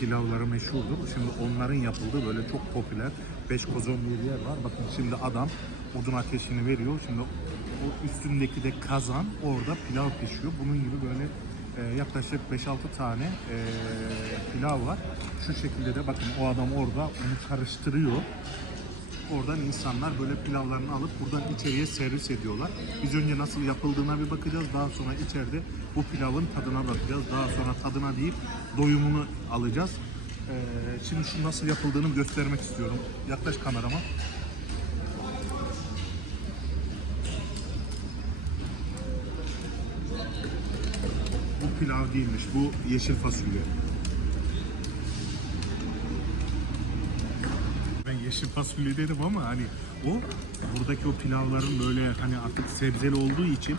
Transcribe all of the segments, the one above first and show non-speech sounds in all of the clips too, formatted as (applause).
pilavları meşhurdur. Şimdi onların yapıldığı böyle çok popüler beş kozon bir yer var. Bakın şimdi adam odun ateşini veriyor. Şimdi o üstündeki de kazan orada pilav pişiyor. Bunun gibi böyle e, yaklaşık 5-6 tane e, pilav var. Şu şekilde de bakın o adam orada onu karıştırıyor. Oradan insanlar böyle pilavlarını alıp buradan içeriye servis ediyorlar. Biz önce nasıl yapıldığına bir bakacağız. Daha sonra içeride bu pilavın tadına bakacağız. Daha sonra tadına deyip doyumunu alacağız. Ee, şimdi şu nasıl yapıldığını göstermek istiyorum. Yaklaş kamerama. Bu pilav değilmiş. Bu yeşil fasulye. Yeşil fasulye dedim ama hani o buradaki o pilavların böyle hani artık sebzeli olduğu için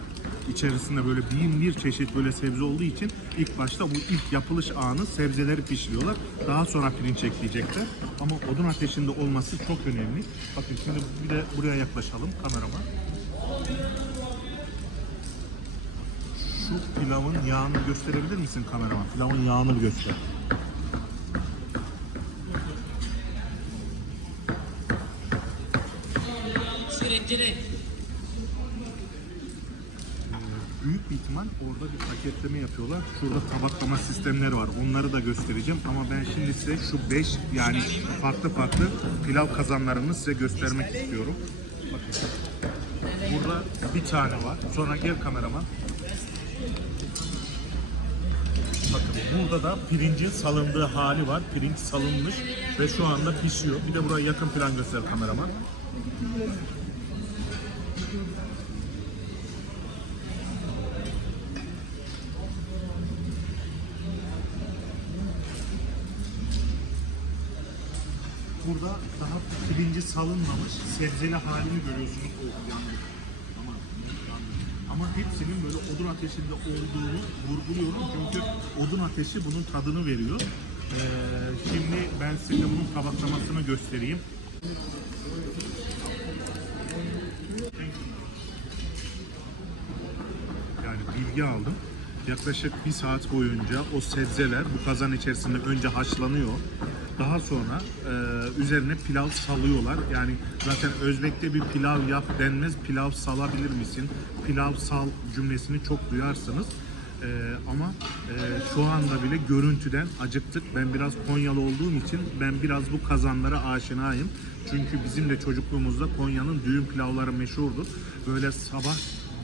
içerisinde böyle bin bir çeşit böyle sebze olduğu için ilk başta bu ilk yapılış anı sebzeleri pişiriyorlar. Daha sonra pirinç ekleyecekler. Ama odun ateşinde olması çok önemli. Bakın şimdi bir de buraya yaklaşalım kamerama. Şu pilavın yağını gösterebilir misin kamerama? Pilavın yağını göster. Direkt büyük bir ihtimal orada bir paketleme yapıyorlar. Şurada tabaklama sistemleri var. Onları da göstereceğim ama ben şimdi size şu 5 yani farklı farklı pilav kazanlarını size göstermek istiyorum. Burada bir tane var. Sonra gel kameraman. Bakın burada da pirincin salındığı hali var. Pirinç salınmış ve şu anda pişiyor. Bir de buraya yakın plan göster kameraman. Burada daha pirinci salınmamış sebzeli halini görüyorsunuz. Oh yandık. Yandık. Ama hepsinin böyle odun ateşinde olduğunu vurguluyorum çünkü odun ateşi bunun tadını veriyor. Ee, şimdi ben size bunun tabaklamasını göstereyim. Yani bilgi aldım. Yaklaşık bir saat boyunca o sebzeler bu kazan içerisinde önce haşlanıyor. Daha sonra e, üzerine pilav salıyorlar. Yani zaten Özbek'te bir pilav yap denmez, pilav salabilir misin? Pilav sal cümlesini çok duyarsınız. E, ama e, şu anda bile görüntüden acıktık. Ben biraz Konyalı olduğum için ben biraz bu kazanlara aşinayım. Çünkü bizim de çocukluğumuzda Konya'nın düğün pilavları meşhurdur. Böyle sabah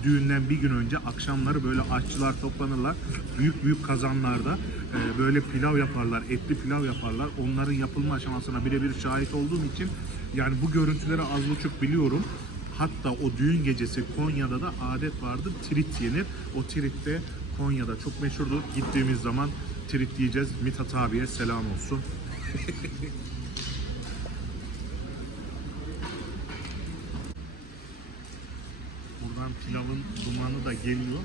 düğünden bir gün önce akşamları böyle aşçılar toplanırlar. Büyük büyük kazanlarda e, böyle pilav yaparlar, etli pilav yaparlar. Onların yapılma aşamasına birebir şahit olduğum için yani bu görüntüleri az buçuk biliyorum. Hatta o düğün gecesi Konya'da da adet vardır. Trit yenir. O trit de Konya'da çok meşhurdur. Gittiğimiz zaman trit yiyeceğiz. Mithat abiye selam olsun. (laughs) Buradan pilavın dumanı da geliyor.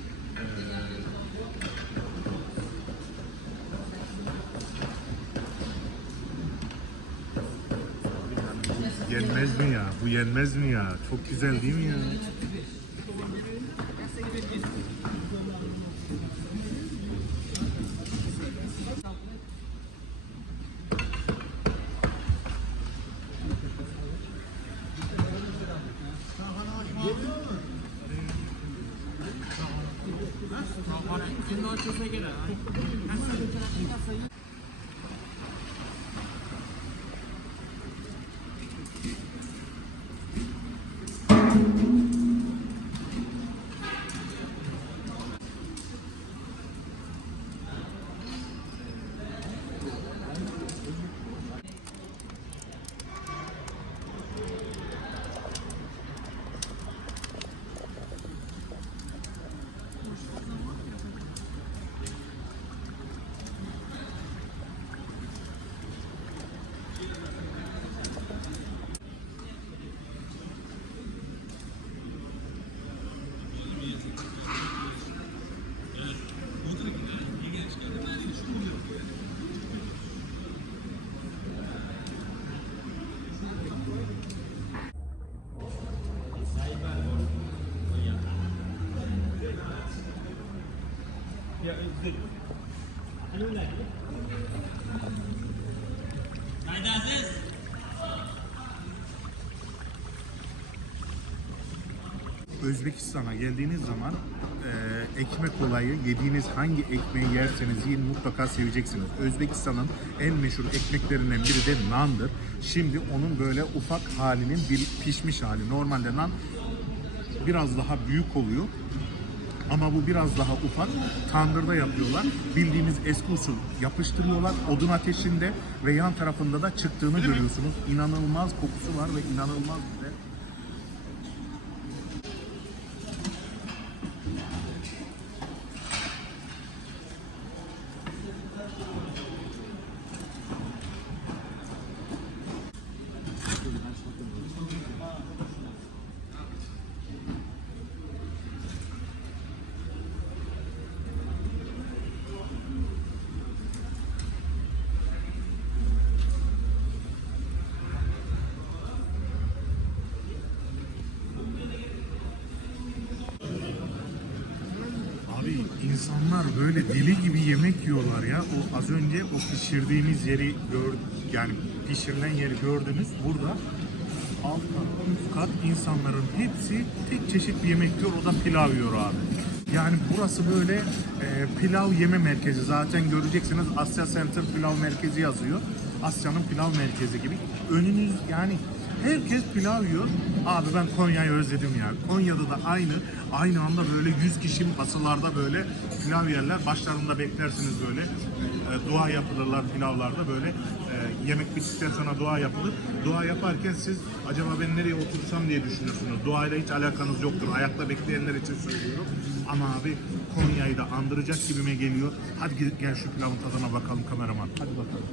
Ee, yenmez mi ya? Bu yenmez mi ya? Çok güzel değil mi ya? Özbekistan'a geldiğiniz zaman e, ekmek olayı yediğiniz hangi ekmeği yerseniz yiyin mutlaka seveceksiniz. Özbekistan'ın en meşhur ekmeklerinden biri de nandır. Şimdi onun böyle ufak halinin bir pişmiş hali. Normalde nan biraz daha büyük oluyor. Ama bu biraz daha ufak. Tandırda yapıyorlar. Bildiğimiz eski usul yapıştırıyorlar odun ateşinde ve yan tarafında da çıktığını görüyorsunuz. İnanılmaz kokusu var ve inanılmaz güzel. Abi insanlar böyle deli gibi yemek yiyorlar ya. O az önce o pişirdiğimiz yeri gör yani pişirilen yeri gördünüz. Burada alt kat, üst kat insanların hepsi tek çeşit bir yemek yiyor. O da pilav yiyor abi. Yani burası böyle e, pilav yeme merkezi. Zaten göreceksiniz Asya Center Pilav Merkezi yazıyor. Asya'nın pilav merkezi gibi. Önünüz yani Herkes pilav yiyor. Abi ben Konya'yı özledim ya. Konya'da da aynı. Aynı anda böyle 100 kişi masalarda böyle pilav yerler. Başlarında beklersiniz böyle. E, dua yapılırlar pilavlarda böyle. E, yemek bittikten sonra dua yapılır. Dua yaparken siz acaba ben nereye otursam diye düşünüyorsunuz. Duayla hiç alakanız yoktur. Ayakta bekleyenler için söylüyorum. Ama abi Konya'yı da andıracak gibime geliyor. Hadi gel şu pilavın tadına bakalım kameraman. Hadi bakalım.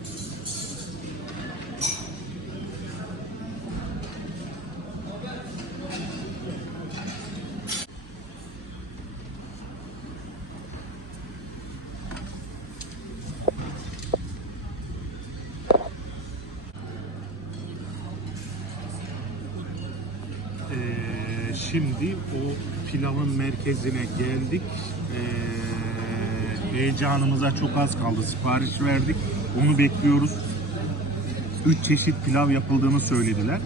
Ee, şimdi o pilavın merkezine geldik. Ee, heyecanımıza çok az kaldı. Sipariş verdik. Onu bekliyoruz. Üç çeşit pilav yapıldığını söylediler.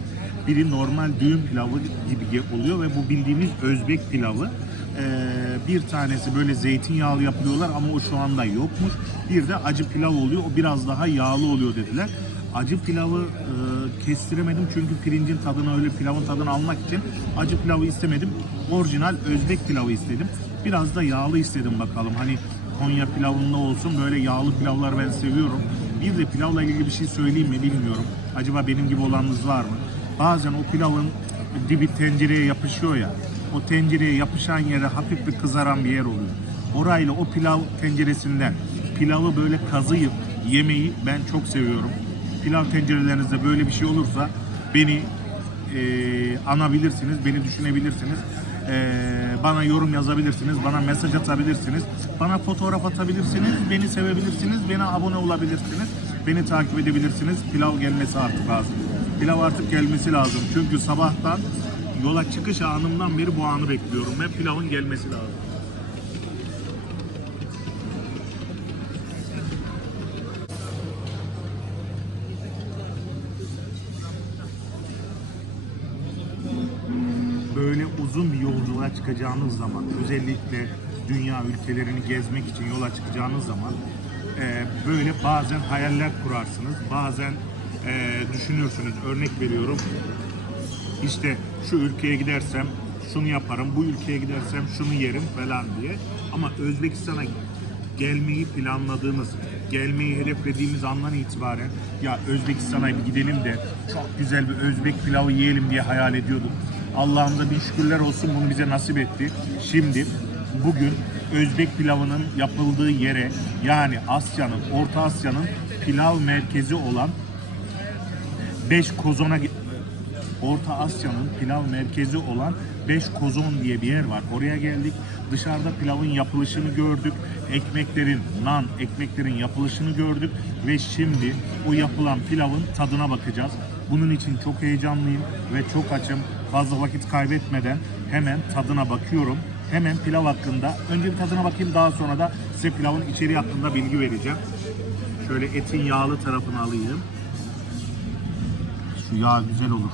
Biri normal düğün pilavı gibi oluyor ve bu bildiğimiz Özbek pilavı. Ee, bir tanesi böyle zeytinyağlı yapıyorlar ama o şu anda yokmuş. Bir de acı pilav oluyor. O biraz daha yağlı oluyor dediler. Acı pilavı e, kestiremedim çünkü pirincin tadını öyle pilavın tadını almak için acı pilavı istemedim. Orijinal Özbek pilavı istedim. Biraz da yağlı istedim bakalım. Hani Konya pilavında olsun böyle yağlı pilavlar ben seviyorum. Bir de pilavla ilgili bir şey söyleyeyim mi bilmiyorum. Acaba benim gibi olanınız var mı? Bazen o pilavın dibi tencereye yapışıyor ya. O tencereye yapışan yere hafif bir kızaran bir yer oluyor. Orayla o pilav tenceresinden pilavı böyle kazıyıp yemeyi ben çok seviyorum. Pilav tencerelerinizde böyle bir şey olursa beni e, anabilirsiniz, beni düşünebilirsiniz. E, bana yorum yazabilirsiniz, bana mesaj atabilirsiniz, bana fotoğraf atabilirsiniz, beni sevebilirsiniz, beni abone olabilirsiniz, beni takip edebilirsiniz. Pilav gelmesi artık lazım. Pilav artık gelmesi lazım. Çünkü sabahtan yola çıkış anımdan beri bu anı bekliyorum ve pilavın gelmesi lazım. Çıkacağınız zaman, özellikle dünya ülkelerini gezmek için yola çıkacağınız zaman e, böyle bazen hayaller kurarsınız, bazen e, düşünürsünüz. Örnek veriyorum, işte şu ülkeye gidersem şunu yaparım, bu ülkeye gidersem şunu yerim falan diye. Ama Özbekistan'a gelmeyi planladığımız, gelmeyi hedeflediğimiz andan itibaren ya Özbekistan'a gidelim de çok güzel bir Özbek pilavı yiyelim diye hayal ediyorduk. Allah'ımıza bir şükürler olsun bunu bize nasip etti. Şimdi bugün Özbek pilavının yapıldığı yere yani Asya'nın, Orta Asya'nın pilav merkezi olan 5 kozona Orta Asya'nın pilav merkezi olan 5 kozon diye bir yer var. Oraya geldik. Dışarıda pilavın yapılışını gördük. Ekmeklerin, nan ekmeklerin yapılışını gördük. Ve şimdi o yapılan pilavın tadına bakacağız. Bunun için çok heyecanlıyım ve çok açım. Fazla vakit kaybetmeden hemen tadına bakıyorum. Hemen pilav hakkında. Önce bir tadına bakayım daha sonra da size pilavın içeriği hakkında bilgi vereceğim. Şöyle etin yağlı tarafını alayım. Şu yağ güzel olur.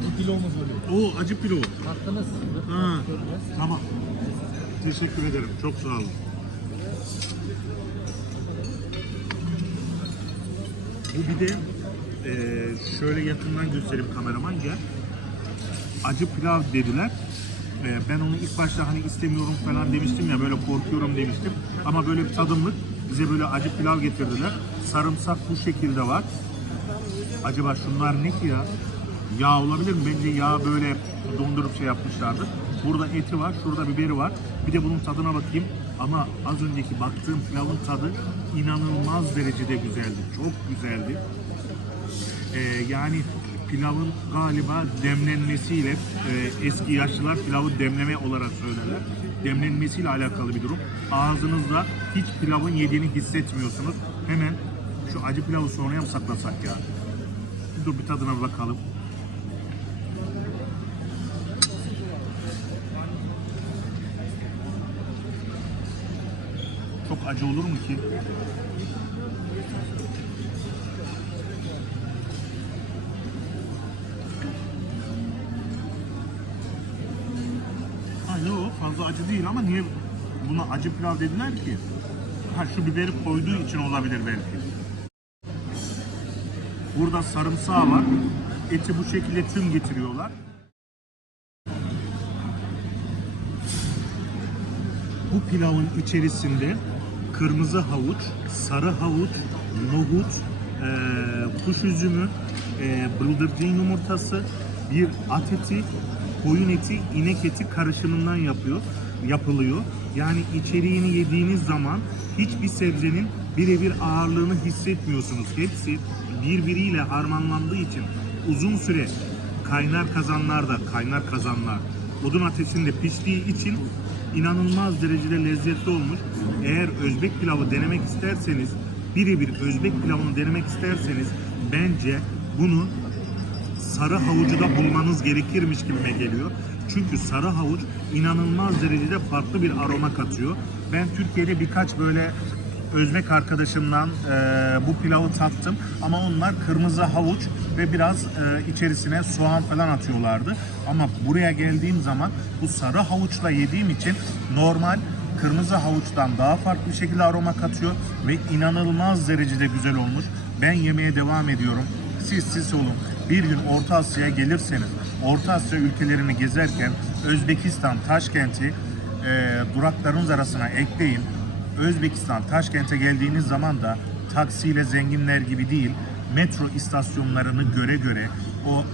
Acı kilomuz oluyor. O acı pilav. Hakkınız. Ha. Tamam. Teşekkür ederim. Çok sağ olun. Bu bir de eee, şöyle yakından göstereyim kameraman gel. Acı pilav dediler. Eee, ben onu ilk başta hani istemiyorum falan demiştim ya böyle korkuyorum demiştim. Ama böyle bir tadımlık bize böyle acı pilav getirdiler. Sarımsak bu şekilde var. Acaba şunlar ne ki ya? Yağ olabilir mi? Bence yağ böyle dondurup şey yapmışlardır. Burada eti var, şurada biberi var. Bir de bunun tadına bakayım. Ama az önceki baktığım pilavın tadı inanılmaz derecede güzeldi. Çok güzeldi. Ee, yani pilavın galiba demlenmesiyle e, eski yaşlılar pilavı demleme olarak söylerler. Demlenmesiyle alakalı bir durum. Ağzınızda hiç pilavın yediğini hissetmiyorsunuz. Hemen şu acı pilavı sonraya mı saklasak ya? Dur bir tadına bakalım. Çok acı olur mu ki? Ha yok fazla acı değil ama niye buna acı pilav dediler ki? Ha şu biberi koyduğu için olabilir belki. Burada sarımsağı var. Eti bu şekilde tüm getiriyorlar. Bu pilavın içerisinde kırmızı havuç, sarı havuç, nohut, eee, kuş üzümü, eee bıldırcın yumurtası, bir at eti, koyun eti, inek eti karışımından yapıyor, yapılıyor. Yani içeriğini yediğiniz zaman hiçbir sebzenin birebir ağırlığını hissetmiyorsunuz. Hepsi birbiriyle harmanlandığı için uzun süre kaynar kazanlarda, kaynar kazanlar, odun ateşinde piştiği için inanılmaz derecede lezzetli olmuş. Eğer Özbek pilavı denemek isterseniz, birebir Özbek pilavını denemek isterseniz bence bunu sarı havucu da bulmanız gerekirmiş gibime geliyor. Çünkü sarı havuç inanılmaz derecede farklı bir aroma katıyor. Ben Türkiye'de birkaç böyle Özbek arkadaşımdan e, bu pilavı tattım ama onlar kırmızı havuç ve biraz e, içerisine soğan falan atıyorlardı. Ama buraya geldiğim zaman bu sarı havuçla yediğim için normal kırmızı havuçtan daha farklı bir şekilde aroma katıyor ve inanılmaz derecede güzel olmuş. Ben yemeye devam ediyorum. Siz siz olun. Bir gün Orta Asya'ya gelirseniz, Orta Asya ülkelerini gezerken Özbekistan, Taşkent'i e, duraklarınız arasına ekleyin. Özbekistan, Taşkent'e geldiğiniz zaman da taksiyle zenginler gibi değil, metro istasyonlarını göre göre o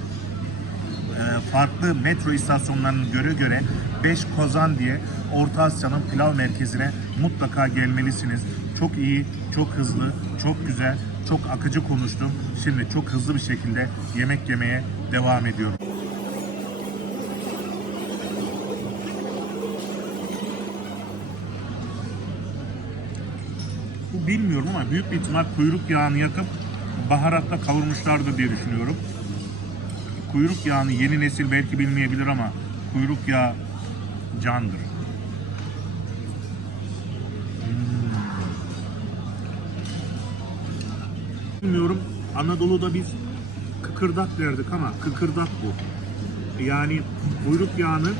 e, farklı metro istasyonlarını göre göre 5 Kozan diye Orta Asya'nın pilav merkezine mutlaka gelmelisiniz. Çok iyi, çok hızlı, çok güzel, çok akıcı konuştum. Şimdi çok hızlı bir şekilde yemek yemeye devam ediyorum. Bilmiyorum ama büyük bir ihtimal kuyruk yağını yakıp baharatla kavurmuşlardır diye düşünüyorum kuyruk yağını yeni nesil belki bilmeyebilir ama kuyruk yağı candır. Hmm. Bilmiyorum Anadolu'da biz kıkırdak derdik ama kıkırdak bu. Yani kuyruk yağını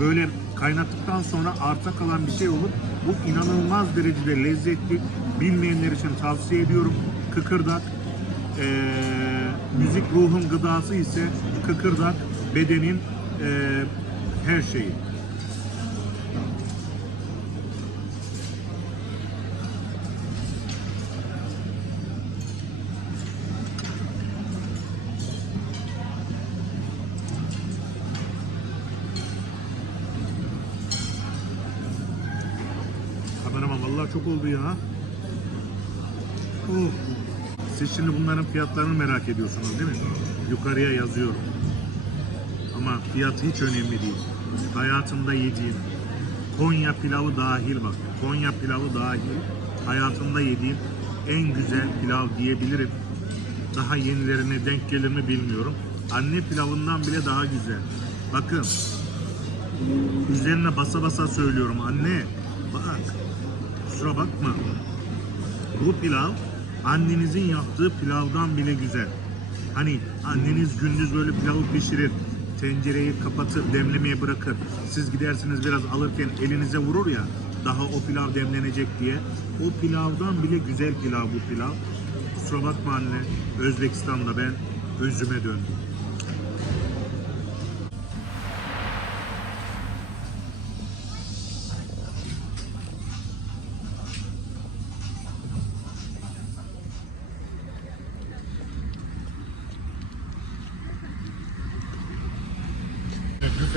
böyle kaynattıktan sonra arta kalan bir şey olur. Bu inanılmaz derecede lezzetli. Bilmeyenler için tavsiye ediyorum. Kıkırdak ee, müzik ruhun gıdası ise kıkırdak bedenin ee, her şeyi. Çok oldu ya. Oh. Siz şimdi bunların fiyatlarını merak ediyorsunuz değil mi? Yukarıya yazıyorum. Ama fiyatı hiç önemli değil. Hayatımda yediğim Konya pilavı dahil bak. Konya pilavı dahil hayatımda yediğim en güzel pilav diyebilirim. Daha yenilerine denk gelir mi bilmiyorum. Anne pilavından bile daha güzel. Bakın. Üzerine basa basa söylüyorum anne. Bak. Kusura bakma. Bu pilav annenizin yaptığı pilavdan bile güzel. Hani anneniz gündüz böyle pilavı pişirir, tencereyi kapatır, demlemeye bırakır. Siz gidersiniz biraz alırken elinize vurur ya, daha o pilav demlenecek diye. O pilavdan bile güzel pilav bu pilav. Kusura bakma anne, Özbekistan'da ben özüme döndüm.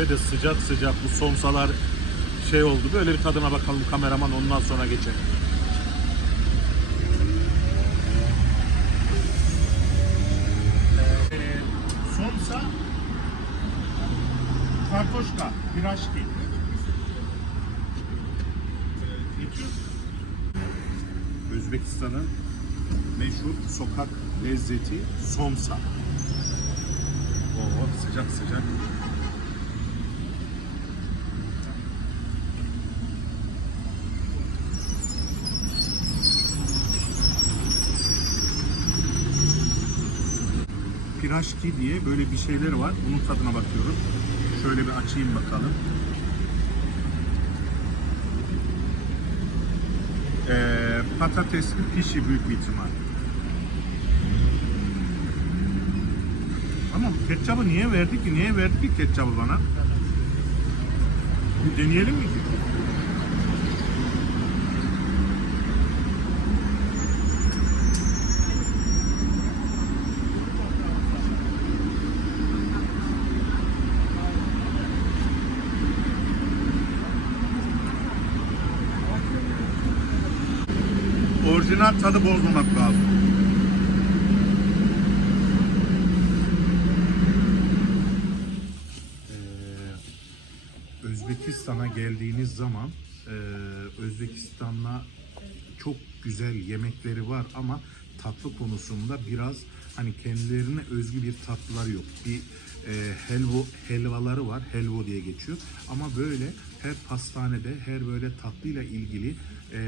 Büfede sıcak sıcak bu somsalar şey oldu. Böyle bir tadına bakalım kameraman ondan sonra geçelim. Somsa kartoşka, piraşki. Özbekistan'ın meşhur sokak lezzeti somsa. Oo, sıcak sıcak. Piraşki diye böyle bir şeyler var. Bunun tadına bakıyoruz. Şöyle bir açayım bakalım. Ee, patatesli pişi büyük bir ihtimal. Ama ketçabı niye verdi ki? Niye verdi ki ketçabı bana? Bir deneyelim mi ki? Orijinal tadı bozmamak lazım. Ee, Özbekistan'a geldiğiniz zaman e, Özbekistan'la çok güzel yemekleri var ama tatlı konusunda biraz hani kendilerine özgü bir tatlıları yok. Bir e, helvo helvaları var. Helvo diye geçiyor. Ama böyle her pastanede, her böyle tatlıyla ilgili e,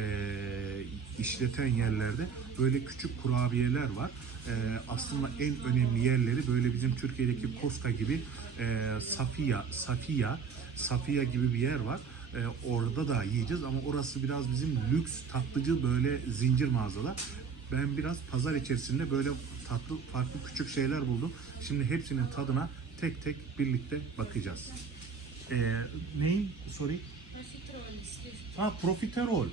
işleten yerlerde böyle küçük kurabiyeler var. E, aslında en önemli yerleri böyle bizim Türkiye'deki Koska gibi e, Safiya, Safiya, Safiya gibi bir yer var. E, orada da yiyeceğiz ama orası biraz bizim lüks tatlıcı böyle zincir mağazalar. Ben biraz pazar içerisinde böyle tatlı farklı küçük şeyler buldum. Şimdi hepsinin tadına tek tek birlikte bakacağız. E, neyin? Sorry. Ha profiterol.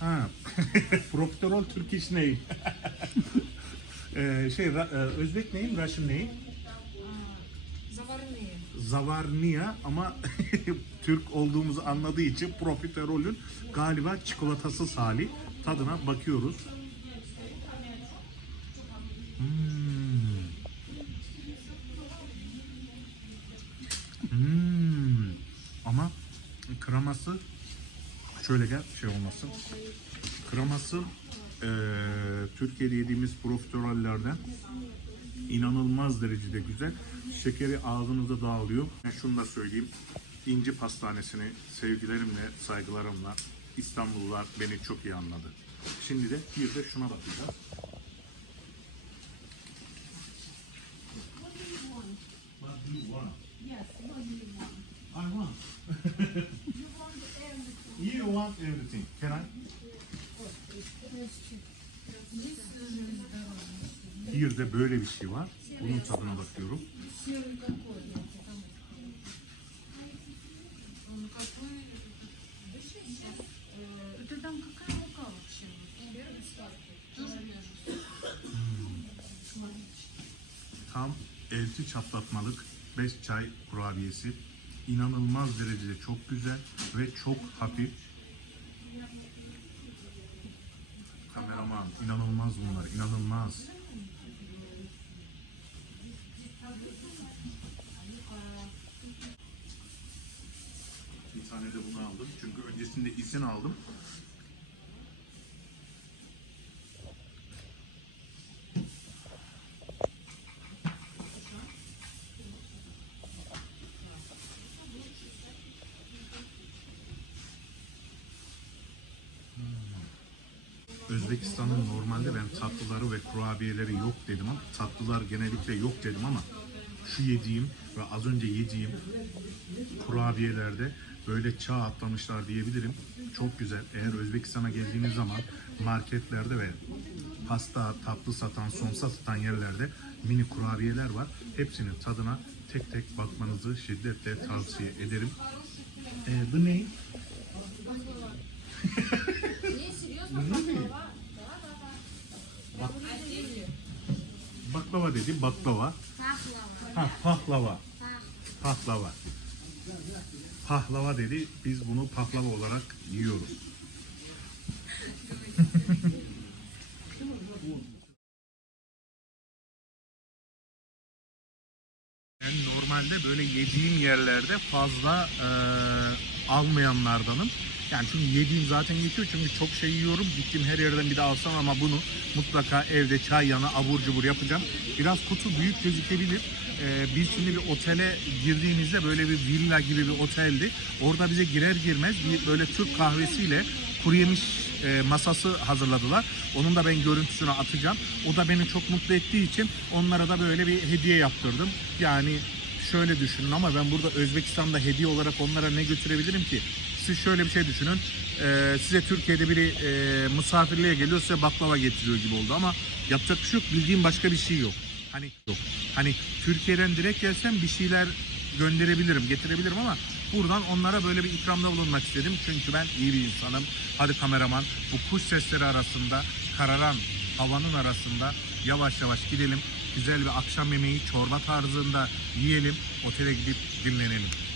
Ha. (laughs) Profiterol Turkish neyim? (laughs) ee, şey, e, Özbek neyim, Russian neyim? Zavarınıyı. Zavarnia ama (laughs) Türk olduğumuzu anladığı için profiterolün galiba çikolatasız hali. Tadına bakıyoruz. Hmm. Hmm. Ama kreması şöyle gel şey olmasın. Kreması eee, Türkiye'de yediğimiz profiterollerden inanılmaz derecede güzel. Şekeri ağzınıza dağılıyor. Ben şunu da söyleyeyim. İnci Pastanesi'ni sevgilerimle, saygılarımla İstanbullular beni çok iyi anladı. Şimdi de bir de şuna bakacağız. What do you want? I want. (laughs) (laughs) You want everything. Can I? Here'de böyle bir şey var. Bunun tadına bakıyorum. Hmm. Tam elti çatlatmalık 5 çay kurabiyesi inanılmaz derecede çok güzel ve çok hafif. Kameraman inanılmaz bunlar inanılmaz. Bir tane de bunu aldım. Çünkü öncesinde isin aldım. Özbekistan'ın normalde ben tatlıları ve kurabiyeleri yok dedim ama tatlılar genellikle yok dedim ama şu yediğim ve az önce yediğim kurabiyelerde böyle çağ atlamışlar diyebilirim. Çok güzel. Eğer Özbekistan'a geldiğiniz zaman marketlerde ve pasta, tatlı satan, somsa satan yerlerde mini kurabiyeler var. Hepsinin tadına tek tek bakmanızı şiddetle tavsiye ederim. Ee, bu ne? Niye siliyorsun? Baklava. Bak. Baklava dedi, baklava. Ha, pahlava. Pahlava. Pahlava dedi. Biz bunu pahlava olarak yiyoruz. (laughs) Ben normalde böyle yediğim yerlerde fazla eee, almayanlardanım. Yani çünkü yediğim zaten yetiyor çünkü çok şey yiyorum. Gittiğim her yerden bir de alsam ama bunu mutlaka evde çay yana abur cubur yapacağım. Biraz kutu büyük gözükebilir. Eee, biz şimdi bir otele girdiğimizde böyle bir villa gibi bir oteldi. Orada bize girer girmez bir böyle Türk kahvesiyle kuru yemiş e, masası hazırladılar. Onun da ben görüntüsünü atacağım. O da beni çok mutlu ettiği için onlara da böyle bir hediye yaptırdım. Yani şöyle düşünün ama ben burada Özbekistan'da hediye olarak onlara ne götürebilirim ki? Siz şöyle bir şey düşünün. e, size Türkiye'de biri e, misafirliğe geliyor size baklava getiriyor gibi oldu ama yapacak bir şey yok. Bildiğim başka bir şey yok. Hani yok. Hani Türkiye'den direkt gelsem bir şeyler gönderebilirim, getirebilirim ama buradan onlara böyle bir ikramda bulunmak istedim. Çünkü ben iyi bir insanım. Hadi kameraman bu kuş sesleri arasında, kararan havanın arasında yavaş yavaş gidelim. Güzel bir akşam yemeği çorba tarzında yiyelim. Otele gidip dinlenelim.